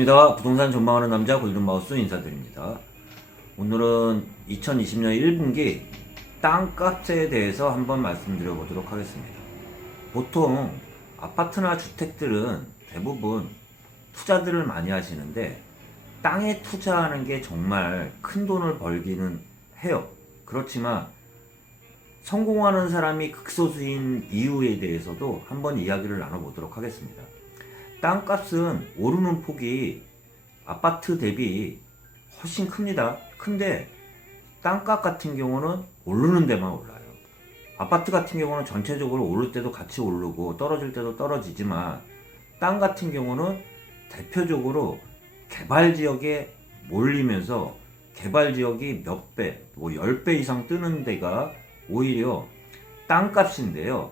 반갑습니다. 부동산 전망하는 남자 골든마우스 인사드립니다. 오늘은 2020년 1분기 땅값에 대해서 한번 말씀드려 보도록 하겠습니다. 보통 아파트나 주택들은 대부분 투자들을 많이 하시는데 땅에 투자하는 게 정말 큰 돈을 벌기는 해요. 그렇지만 성공하는 사람이 극소수인 이유에 대해서도 한번 이야기를 나눠보도록 하겠습니다. 땅값은 오르는 폭이 아파트 대비 훨씬 큽니다. 근데 땅값 같은 경우는 오르는 데만 올라요. 아파트 같은 경우는 전체적으로 오를 때도 같이 오르고 떨어질 때도 떨어지지만 땅 같은 경우는 대표적으로 개발 지역에 몰리면서 개발 지역이 몇 배, 뭐 10배 이상 뜨는 데가 오히려 땅값인데요.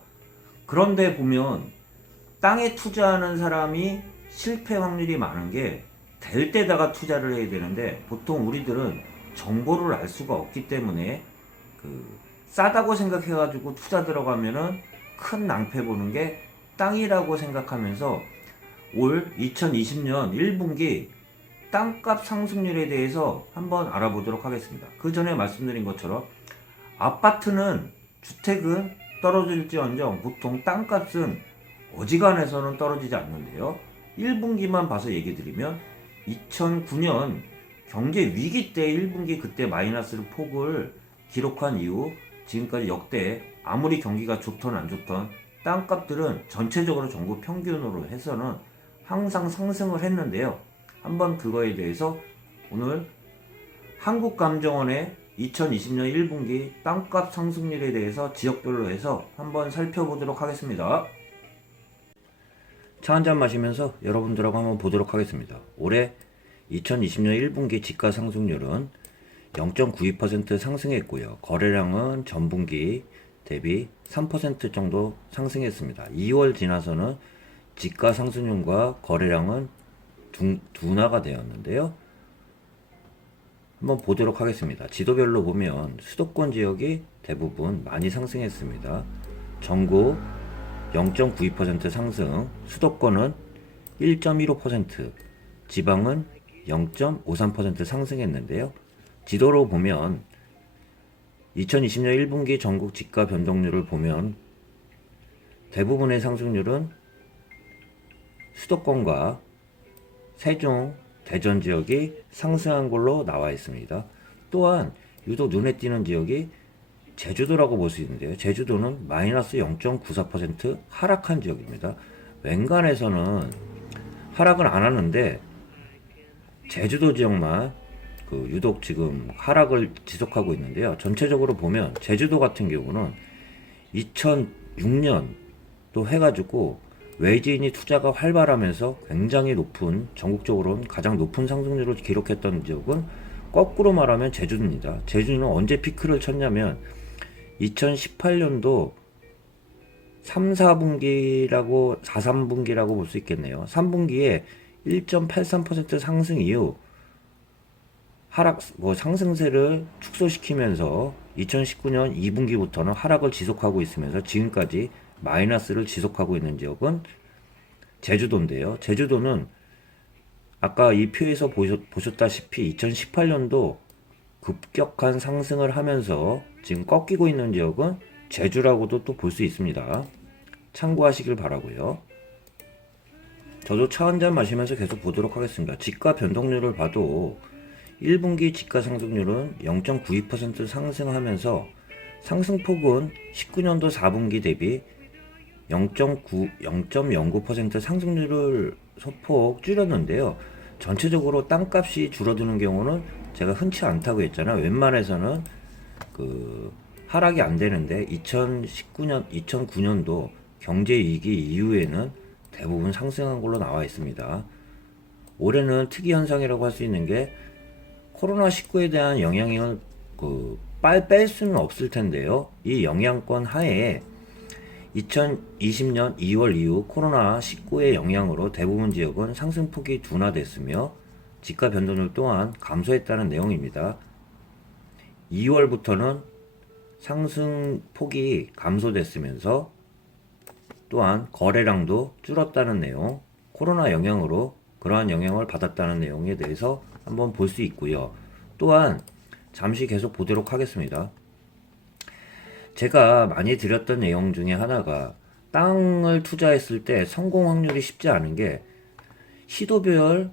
그런데 보면 땅에 투자하는 사람이 실패 확률이 많은 게 될 때다가 투자를 해야 되는데 보통 우리들은 정보를 알 수가 없기 때문에 싸다고 생각해가지고 투자 들어가면은 큰 낭패 보는 게 땅이라고 생각하면서 올 2020년 1분기 땅값 상승률에 대해서 한번 알아보도록 하겠습니다. 그 전에 말씀드린 것처럼 아파트는 주택은 떨어질지언정 보통 땅값은 어지간해서는 떨어지지 않는데요. 1분기만 봐서 얘기 드리면 2009년 경제 위기 때 1분기 그때 마이너스 폭을 기록한 이후 지금까지 역대 아무리 경기가 좋던 안 좋던 땅값들은 전체적으로 전국 평균으로 해서는 항상 상승을 했는데요. 한번 그거에 대해서 오늘 한국감정원의 2020년 1분기 땅값 상승률에 대해서 지역별로 해서 한번 살펴보도록 하겠습니다. 차 한잔 마시면서 여러분들하고 한번 보도록 하겠습니다. 올해 2020년 1분기 지가 상승률은 0.92% 상승했고요. 거래량은 전분기 대비 3% 정도 상승했습니다. 2월 지나서는 지가 상승률과 거래량은 둔화가 되었는데요. 한번 보도록 하겠습니다. 지도별로 보면 수도권 지역이 대부분 많이 상승했습니다. 전국 0.92% 상승, 수도권은 1.15%, 지방은 0.53% 상승했는데요. 지도로 보면 2020년 1분기 전국 지가 변동률을 보면 대부분의 상승률은 수도권과 세종, 대전 지역이 상승한 걸로 나와 있습니다. 또한 유독 눈에 띄는 지역이 제주도라고 볼 수 있는데요. 제주도는 마이너스 0.94% 하락한 지역입니다. 웬간에서는 하락은 안 하는데 제주도 지역만 유독 지금 하락을 지속하고 있는데요. 전체적으로 보면 제주도 같은 경우는 2006년 또 해가지고 외지인이 투자가 활발하면서 굉장히 높은, 전국적으로는 가장 높은 상승률을 기록했던 지역은 거꾸로 말하면 제주도입니다. 제주는 언제 피크를 쳤냐면 2018년도 3, 4분기라고 4, 3분기라고 볼 수 있겠네요. 3분기에 1.83% 상승 이후 상승세를 축소시키면서 2019년 2분기부터는 하락을 지속하고 있으면서 지금까지 마이너스를 지속하고 있는 지역은 제주도인데요. 제주도는 아까 이 표에서 보셨다시피 2018년도 급격한 상승을 하면서 지금 꺾이고 있는 지역은 제주라고도 또 볼 수 있습니다. 참고하시길 바라고요. 저도 차 한잔 마시면서 계속 보도록 하겠습니다. 지가 변동률을 봐도 1분기 지가 상승률은 0.92% 상승하면서 상승폭은 19년도 4분기 대비 0.09% 상승률을 소폭 줄였는데요. 전체적으로 땅값이 줄어드는 경우는 제가 흔치 않다고 했잖아요. 웬만해서는 하락이 안 되는데 2009년도 경제위기 이후에는 대부분 상승한 걸로 나와 있습니다. 올해는 특이 현상이라고 할 수 있는 게 코로나19에 대한 영향을 뺄 수는 없을 텐데요. 이 영향권 하에 2020년 2월 이후 코로나19의 영향으로 대부분 지역은 상승폭이 둔화됐으며 지가 변동률 또한 감소했다는 내용입니다. 2월부터는 상승폭이 감소됐으면서 또한 거래량도 줄었다는 내용, 코로나 영향으로 그러한 영향을 받았다는 내용에 대해서 한번 볼 수 있고요. 또한 잠시 계속 보도록 하겠습니다. 제가 많이 드렸던 내용 중에 하나가 땅을 투자했을 때 성공 확률이 쉽지 않은 게 시도별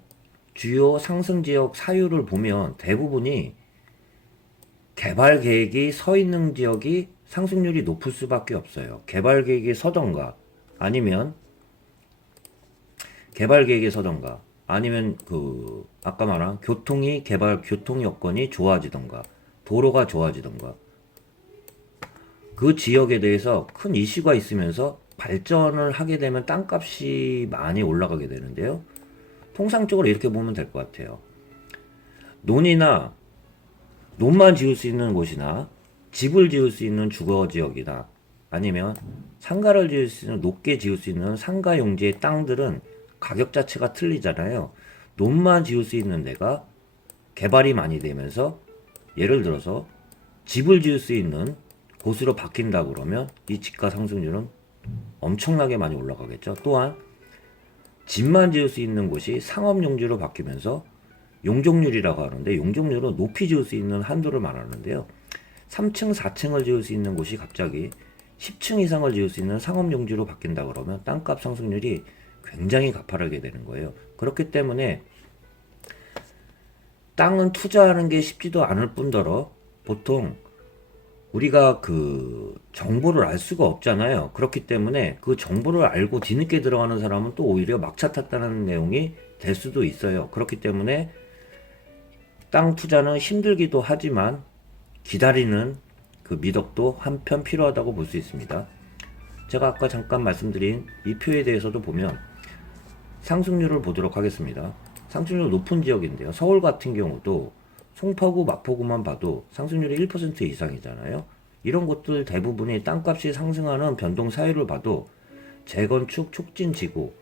주요 상승 지역 사유를 보면 대부분이 개발 계획이 서 있는 지역이 상승률이 높을 수밖에 없어요. 개발 계획이 서던가 아니면 아까 말한 교통 여건이 좋아지던가 도로가 좋아지던가 그 지역에 대해서 큰 이슈가 있으면서 발전을 하게 되면 땅값이 많이 올라가게 되는데요. 통상적으로 이렇게 보면 될 것 같아요. 논만 지을 수 있는 곳이나 집을 지을 수 있는 주거 지역이나 아니면 상가를 지을 수 있는 높게 지을 수 있는 상가 용지의 땅들은 가격 자체가 틀리잖아요. 논만 지을 수 있는 데가 개발이 많이 되면서 예를 들어서 집을 지을 수 있는 곳으로 바뀐다 그러면 이 집가 상승률은 엄청나게 많이 올라가겠죠. 또한 집만 지을 수 있는 곳이 상업용지로 바뀌면서 용적률이라고 하는데 용적률은 높이 지을 수 있는 한도를 말하는데요. 3층, 4층을 지을 수 있는 곳이 갑자기 10층 이상을 지을 수 있는 상업용지로 바뀐다 그러면 땅값 상승률이 굉장히 가파르게 되는 거예요. 그렇기 때문에 땅은 투자하는 게 쉽지도 않을 뿐더러 보통 우리가 그 정보를 알 수가 없잖아요. 그렇기 때문에 그 정보를 알고 뒤늦게 들어가는 사람은 또 오히려 막차 탔다는 내용이 될 수도 있어요. 그렇기 때문에 땅 투자는 힘들기도 하지만 기다리는 그 미덕도 한편 필요하다고 볼 수 있습니다. 제가 아까 잠깐 말씀드린 이 표에 대해서도 보면 상승률을 보도록 하겠습니다. 상승률 높은 지역인데요. 서울 같은 경우도 송파구, 마포구만 봐도 상승률이 1% 이상이잖아요. 이런 곳들 대부분이 땅값이 상승하는 변동 사유를 봐도 재건축 촉진 지구,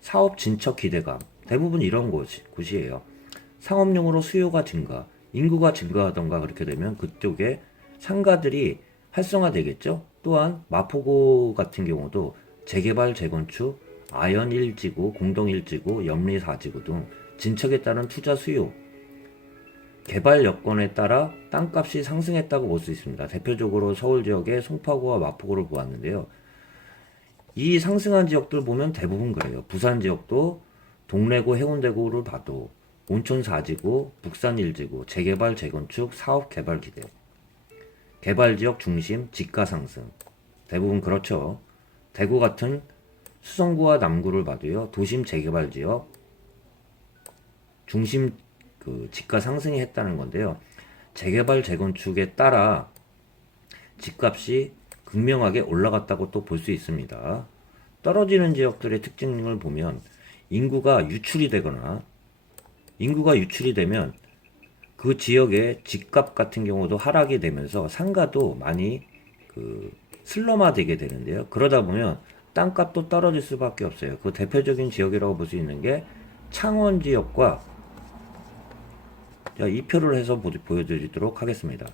사업 진척 기대감, 대부분 이런 곳이에요. 상업용으로 수요가 증가, 인구가 증가하던가 그렇게 되면 그쪽에 상가들이 활성화되겠죠. 또한 마포구 같은 경우도 재개발, 재건축, 아연 1지구, 공동 1지구, 염리 4지구 등 진척에 따른 투자 수요, 개발 여건에 따라 땅값이 상승했다고 볼 수 있습니다. 대표적으로 서울 지역의 송파구와 마포구를 보았는데요. 이 상승한 지역들 보면 대부분 그래요. 부산 지역도 동래구, 해운대구를 봐도 온천 4지구, 북산 1지구, 재개발, 재건축, 사업 개발 기대, 개발 지역 중심, 집가 상승. 대부분 그렇죠. 대구 같은 수성구와 남구를 봐도요. 도심 재개발 지역 중심 그 집가 상승이 했다는 건데요. 재개발, 재건축에 따라 집값이 극명하게 올라갔다고 또 볼 수 있습니다. 떨어지는 지역들의 특징을 보면 인구가 유출이 되면 그 지역의 집값 같은 경우도 하락이 되면서 상가도 많이 슬럼화되게 되는데요. 그러다 보면 땅값도 떨어질 수밖에 없어요. 그 대표적인 지역이라고 볼 수 있는 게 창원 지역과 이 표를 해서 보여드리도록 하겠습니다.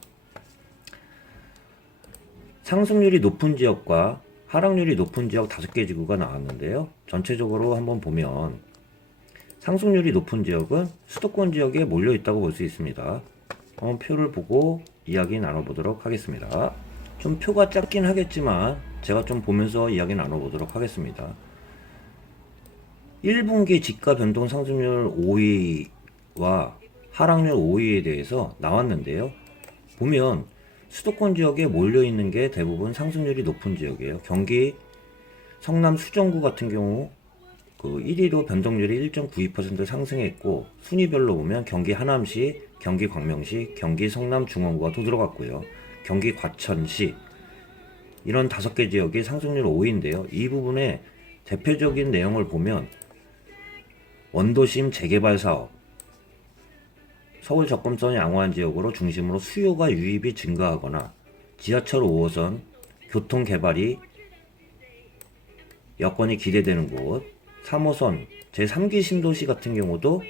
상승률이 높은 지역과 하락률이 높은 지역 5개 지구가 나왔는데요. 전체적으로 한번 보면 상승률이 높은 지역은 수도권 지역에 몰려 있다고 볼 수 있습니다. 한번 표를 보고 이야기 나눠보도록 하겠습니다. 좀 표가 작긴 하겠지만 제가 좀 보면서 이야기 나눠보도록 하겠습니다. 1분기 집가 변동 상승률 5위와 하락률 5위에 대해서 나왔는데요. 보면 수도권 지역에 몰려있는 게 대부분 상승률이 높은 지역이에요. 경기 성남 수정구 같은 경우 그 1위로 변동률이 1.92% 상승했고 순위별로 보면 경기 하남시, 경기 광명시, 경기 성남 중원구가 또 들어갔고요. 경기 과천시 이런 5개 지역이 상승률 5위인데요. 이 부분에 대표적인 내용을 보면 원도심 재개발 사업, 서울 접근성이 양호한 지역으로 중심으로 수요가 유입이 증가하거나 지하철 5호선 교통 개발이 여건이 기대되는 곳, 3호선 제3기 신도시 같은 경우도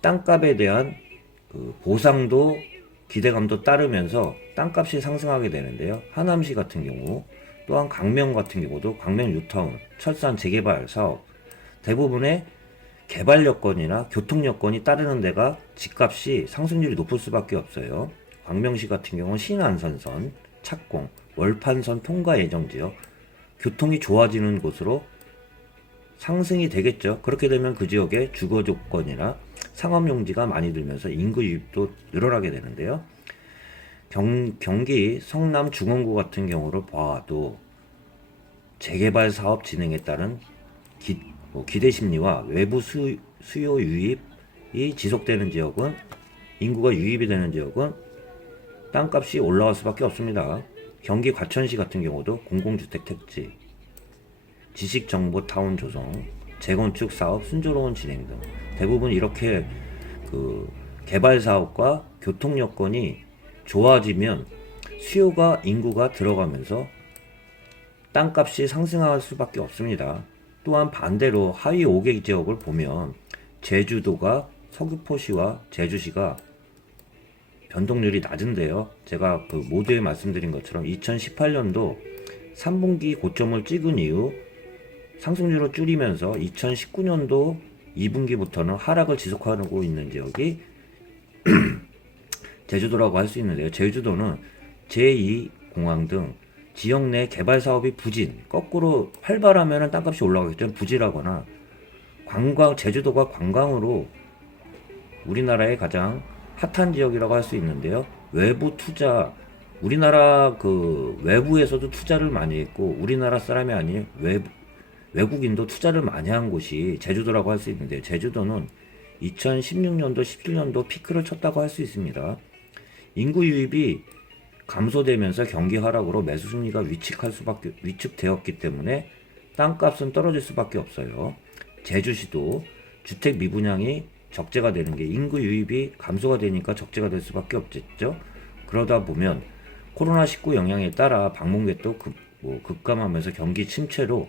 땅값에 대한 보상도 기대감도 따르면서 땅값이 상승하게 되는데요. 하남시 같은 경우 또한 강명 같은 경우도 강명 뉴타운 철산 재개발 사업 대부분의 개발 여건이나 교통 여건이 따르는 데가 집값이 상승률이 높을 수밖에 없어요. 광명시 같은 경우는 신안산선, 착공, 월판선 통과 예정 지역, 교통이 좋아지는 곳으로 상승이 되겠죠. 그렇게 되면 그 지역에 주거 조건이나 상업 용지가 많이 들면서 인구 유입도 늘어나게 되는데요. 경기 성남 중원구 같은 경우를 봐도 재개발 사업 진행에 따른 기대 심리와 외부 수요 유입이 지속되는 지역은, 인구가 유입이 되는 지역은 땅값이 올라갈 수밖에 없습니다. 경기 과천시 같은 경우도 공공주택 택지, 지식정보타운 조성, 재건축 사업 순조로운 진행 등 대부분 이렇게 개발 사업과 교통 여건이 좋아지면 수요가, 인구가 들어가면서 땅값이 상승할 수밖에 없습니다. 또한 반대로 하위 5개 지역을 보면 제주도가 서귀포시와 제주시가 변동률이 낮은데요. 제가 모두에 말씀드린 것처럼 2018년도 3분기 고점을 찍은 이후 상승률을 줄이면서 2019년도 2분기부터는 하락을 지속하고 있는 지역이 제주도라고 할 수 있는데요. 제주도는 제2공항 등 지역 내 개발 사업이 부진, 거꾸로 활발하면 땅값이 올라가겠죠. 부진하거나 제주도가 관광으로 우리나라의 가장 핫한 지역이라고 할 수 있는데요. 외부 투자, 우리나라 외부에서도 투자를 많이 했고, 우리나라 사람이 아닌 외국인도 투자를 많이 한 곳이 제주도라고 할 수 있는데요. 제주도는 2016년도, 17년도 피크를 쳤다고 할 수 있습니다. 인구 유입이 감소되면서 경기 하락으로 매수 심리가 위축되었기 때문에 땅값은 떨어질 수밖에 없어요. 제주시도 주택 미분양이 적재가 되는 게, 인구 유입이 감소가 되니까 적재가 될 수밖에 없겠죠. 그러다 보면 코로나19 영향에 따라 방문객도 급감하면서 경기 침체로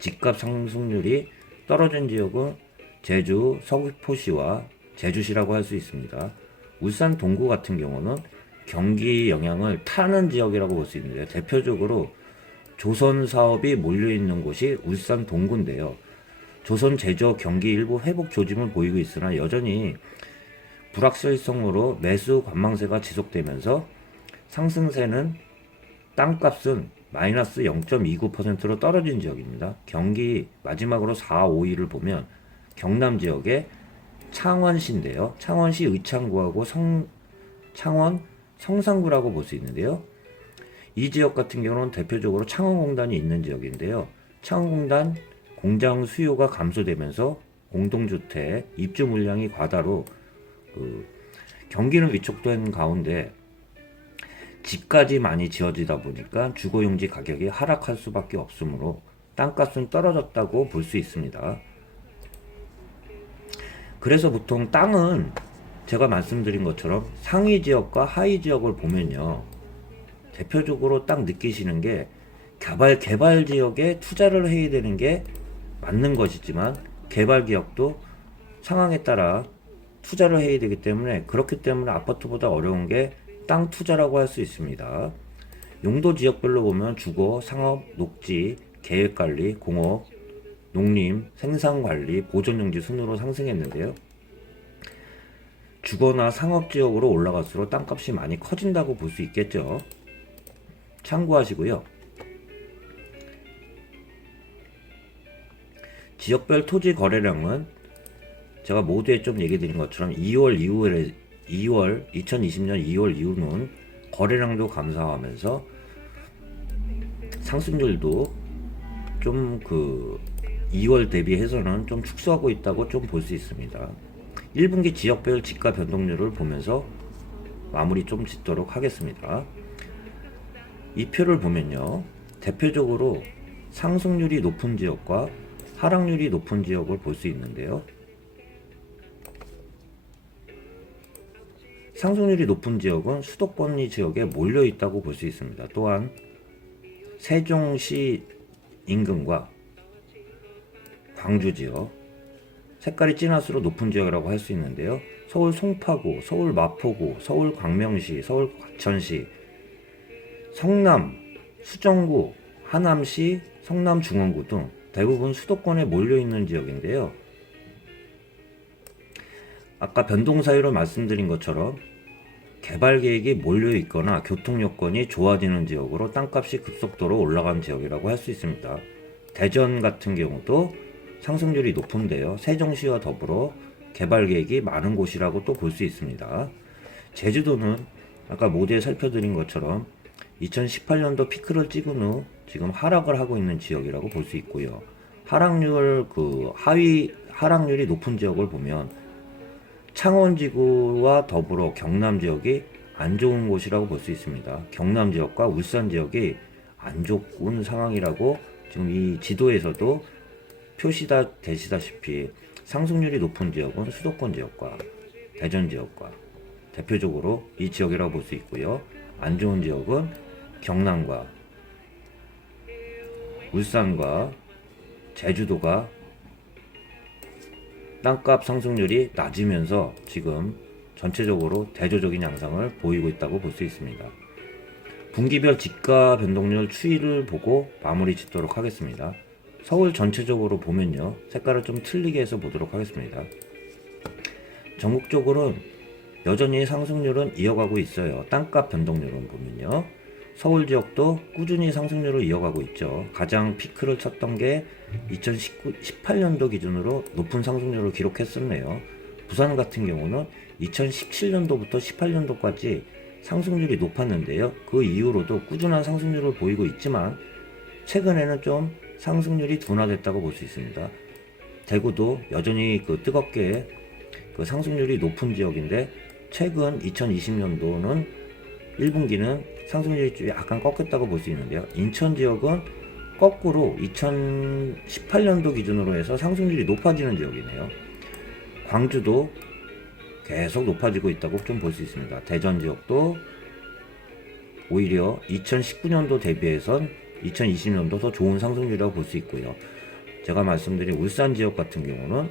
집값 상승률이 떨어진 지역은 제주 서귀포시와 제주시라고 할 수 있습니다. 울산 동구 같은 경우는 경기 영향을 타는 지역이라고 볼 수 있는데요. 대표적으로 조선 사업이 몰려있는 곳이 울산 동구인데요. 조선 제조 경기 일부 회복 조짐을 보이고 있으나 여전히 불확실성으로 매수 관망세가 지속되면서 상승세는, 땅값은 마이너스 0.29%로 떨어진 지역입니다. 경기 마지막으로 4, 5위를 보면 경남 지역의 창원시인데요. 창원시 의창구하고 창원 성산구라고 볼 수 있는데요. 이 지역 같은 경우는 대표적으로 창원공단이 있는 지역인데요. 창원공단 공장 수요가 감소되면서 공동주택 입주 물량이 과다로 경기는 위축된 가운데 집까지 많이 지어지다 보니까 주거용지 가격이 하락할 수밖에 없으므로 땅값은 떨어졌다고 볼 수 있습니다. 그래서 보통 땅은 제가 말씀드린 것처럼 상위 지역과 하위 지역을 보면요, 대표적으로 딱 느끼시는 게 개발 지역에 투자를 해야 되는 게 맞는 것이지만, 개발 기업도 상황에 따라 투자를 해야 되기 때문에, 그렇기 때문에 아파트보다 어려운 게 땅 투자라고 할 수 있습니다. 용도 지역별로 보면 주거, 상업, 녹지, 계획관리, 공업, 농림, 생산관리, 보존용지 순으로 상승했는데요. 주거나 상업지역으로 올라갈수록 땅값이 많이 커진다고 볼 수 있겠죠. 참고하시고요. 지역별 토지 거래량은 제가 모두에 좀 얘기 드린 것처럼 2020년 2월 이후는 거래량도 감소하면서 상승률도 좀 2월 대비해서는 좀 축소하고 있다고 좀 볼 수 있습니다. 1분기 지역별 지가 변동률을 보면서 마무리 좀 짓도록 하겠습니다. 이 표를 보면요, 대표적으로 상승률이 높은 지역과 하락률이 높은 지역을 볼 수 있는데요. 상승률이 높은 지역은 수도권 지역에 몰려 있다고 볼 수 있습니다. 또한 세종시 인근과 광주 지역, 색깔이 진할수록 높은 지역이라고 할 수 있는데요. 서울 송파구, 서울 마포구, 서울 광명시, 서울 과천시, 성남, 수정구, 하남시, 성남 중원구 등 대부분 수도권에 몰려 있는 지역인데요. 아까 변동 사유로 말씀드린 것처럼 개발 계획이 몰려 있거나 교통 여건이 좋아지는 지역으로 땅값이 급속도로 올라간 지역이라고 할 수 있습니다. 대전 같은 경우도 상승률이 높은데요. 세종시와 더불어 개발 계획이 많은 곳이라고 또 볼 수 있습니다. 제주도는 아까 모두에 살펴드린 것처럼 2018년도 피크를 찍은 후 지금 하락을 하고 있는 지역이라고 볼 수 있고요. 하락률이 높은 지역을 보면 창원지구와 더불어 경남 지역이 안 좋은 곳이라고 볼 수 있습니다. 경남 지역과 울산 지역이 안 좋은 상황이라고 지금 이 지도에서도 표시되시다시피 상승률이 높은 지역은 수도권 지역과 대전 지역과 대표적으로 이 지역이라고 볼 수 있고요. 안 좋은 지역은 경남과 울산과 제주도가 땅값 상승률이 낮으면서 지금 전체적으로 대조적인 양상을 보이고 있다고 볼 수 있습니다. 분기별 지가 변동률 추이를 보고 마무리 짓도록 하겠습니다. 서울 전체적으로 보면요. 색깔을 좀 틀리게 해서 보도록 하겠습니다. 전국적으로는 여전히 상승률은 이어가고 있어요. 땅값 변동률은 보면요. 서울 지역도 꾸준히 상승률을 이어가고 있죠. 가장 피크를 쳤던 게 2018년도 기준으로 높은 상승률을 기록했었네요. 부산 같은 경우는 2017년도부터 18년도까지 상승률이 높았는데요. 그 이후로도 꾸준한 상승률을 보이고 있지만 최근에는 좀 상승률이 둔화됐다고 볼 수 있습니다. 대구도 여전히 뜨겁게 상승률이 높은 지역인데 최근 2020년도는 1분기는 상승률이 약간 꺾였다고 볼 수 있는데요. 인천 지역은 거꾸로 2018년도 기준으로 해서 상승률이 높아지는 지역이네요. 광주도 계속 높아지고 있다고 좀 볼 수 있습니다. 대전 지역도 오히려 2019년도 대비해선 2020년도 더 좋은 상승률이라고 볼 수 있고요. 제가 말씀드린 울산 지역 같은 경우는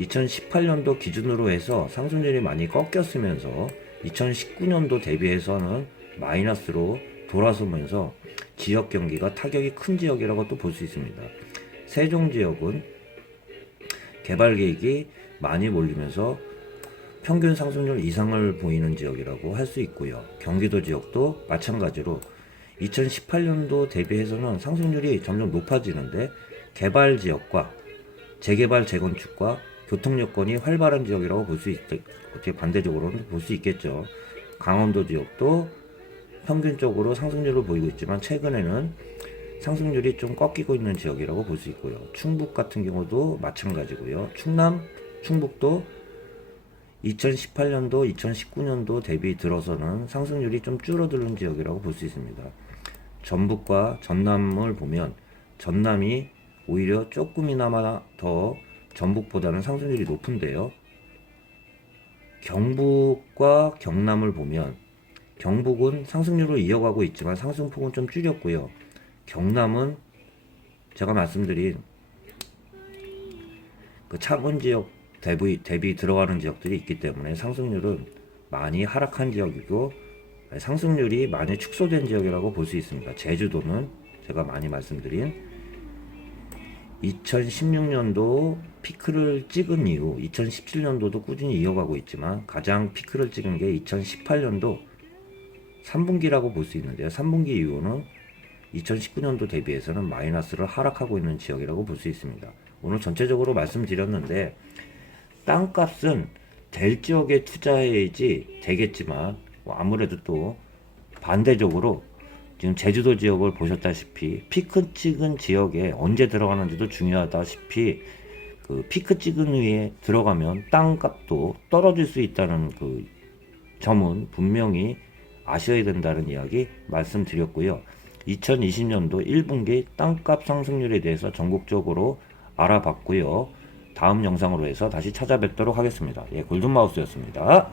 2018년도 기준으로 해서 상승률이 많이 꺾였으면서 2019년도 대비해서는 마이너스로 돌아서면서 지역 경기가 타격이 큰 지역이라고 또 볼 수 있습니다. 세종 지역은 개발 계획이 많이 몰리면서 평균 상승률 이상을 보이는 지역이라고 할 수 있고요. 경기도 지역도 마찬가지로 2018년도 대비해서는 상승률이 점점 높아지는데 개발 지역과 재개발 재건축과 교통 여건이 활발한 지역이라고 볼 수 어떻게 반대적으로는 볼 수 있겠죠. 강원도 지역도 평균적으로 상승률을 보이고 있지만 최근에는 상승률이 좀 꺾이고 있는 지역이라고 볼 수 있고요. 충북 같은 경우도 마찬가지고요. 충북도 2018년도, 2019년도 대비 들어서는 상승률이 좀 줄어드는 지역이라고 볼 수 있습니다. 전북과 전남을 보면 전남이 오히려 조금이나마 더 전북보다는 상승률이 높은데요. 경북과 경남을 보면 경북은 상승률을 이어가고 있지만 상승폭은 좀 줄였고요. 경남은 제가 말씀드린 차분 지역 대비 들어가는 지역들이 있기 때문에 상승률은 많이 하락한 지역이고 상승률이 많이 축소된 지역이라고 볼 수 있습니다. 제주도는 제가 많이 말씀드린 2016년도 피크를 찍은 이후 2017년도도 꾸준히 이어가고 있지만 가장 피크를 찍은 게 2018년도 3분기라고 볼 수 있는데요. 3분기 이후는 2019년도 대비해서는 마이너스를 하락하고 있는 지역이라고 볼 수 있습니다. 오늘 전체적으로 말씀드렸는데 땅값은 될 지역에 투자해야지 되겠지만 아무래도 또 반대적으로 지금 제주도 지역을 보셨다시피 피크 찍은 지역에 언제 들어가는지도 중요하다시피 피크 찍은 후에 들어가면 땅값도 떨어질 수 있다는 점은 분명히 아셔야 된다는 이야기 말씀드렸고요. 2020년도 1분기 땅값 상승률에 대해서 전국적으로 알아봤고요. 다음 영상으로 해서 다시 찾아뵙도록 하겠습니다. 골든마우스였습니다.